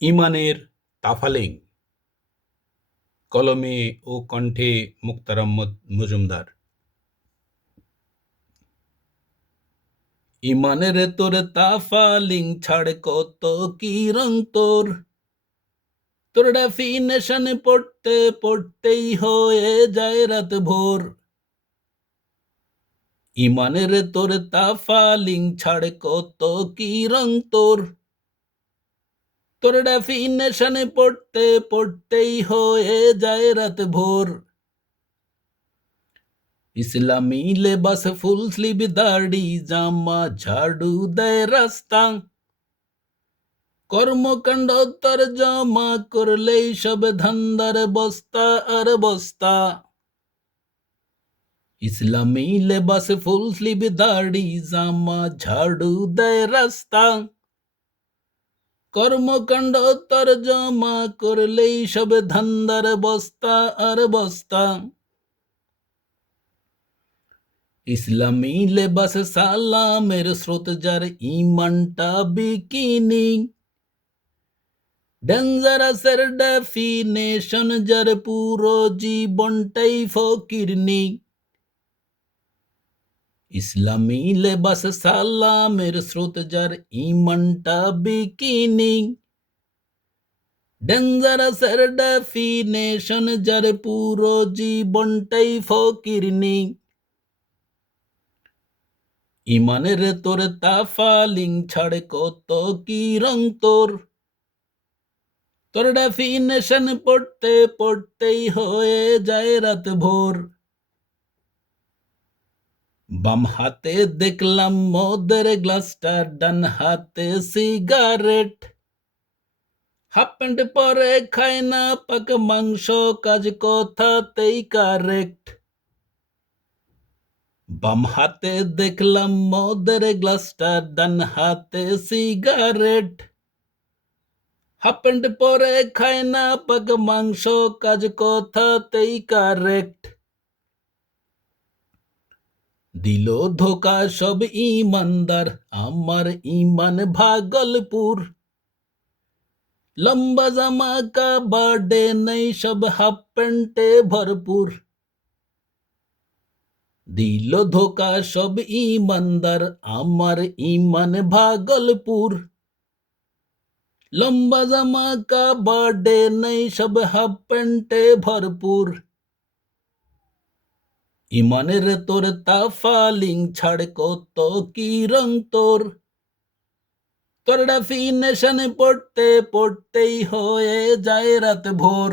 ইমানের তাফালিং, কলমে ও কণ্ঠে মুক্তারাম মজুমদার। ইমানের তোর তাফালিং ছাড় কত কি রং তোর, তোর ডেফিনেশন পড়তে পড়তেই হয়ে যায় রাত ভোর। ইমানের তোর তাফালিং ছাড় কত কি রং তোর, তোর ডেফিনেশন পড়তে পড়তেই হয়ে যায় রাত ভোর। ইসলামী লেবাস ফুল স্লিভ দাড়ি জামা ঝাড়ু দেয় রাস্তা, কর্মকাণ্ড তরজমা করলেই সব ধান্দার বস্তা আর বস্তা। ইসলামী লেবাস ফুল স্লিভ দাড়ি জামা ঝাড়ু দেয় রাস্তা, কর্মকাণ্ড তরজমা করলেই সব ধান্দার বস্তা আর বস্তা। ইসলামী লেবাস সালামের স্রোত যার ইমানটা বিকিনি, ডেঞ্জারাসের ডেফিনেশন যার পুরো জীবনটাই ফকিরনি। ইসলামী লেবাস সালামের স্রোত যার ইমানটা বিকিনি, ডেঞ্জারাসের ডেফিনেশন যার পুরো জীবনটাই ফকিরনি। ইমানের তোর তাফালিং ছাড় কত কি রং তোর, তোর ডেফিনেশন পড়তে পড়তেই হয়ে যায় রাত ভোর। বাম হাতে দেখলাম মদের গ্লাসটা, ডান হাতে সিগারেট, হাফ প্যান্ট পরে খায় না পাক মাংস, কাজ কথাতেই কারেক্ট। বাম হাতে দেখলাম মদের গ্লাসটা, ডান হাতে সিগারেট, হাফ প্যান্ট পরে খায় না পাক মাংস, কাজ কথাতেই কারেক্ট। দিল ধোকা সব ইমানদার, আমার ইমান ভাগলপুর, লম্বা জামা কাবাডে নেই সব হাফ প্যান্টে ভরপুর। দিল ধোকা সব ইমানদার, আমার ইমান ভাগলপুর, লম্বা জামা কাবাডে নেই সব হাফ প্যান্টে ভরপুর। ইমানের তোর তাফালিং ছাড় কত কি রং তোর, তোর ডেফিনেশন পড়তে পড়তেই হয়ে যায় রাত ভোর।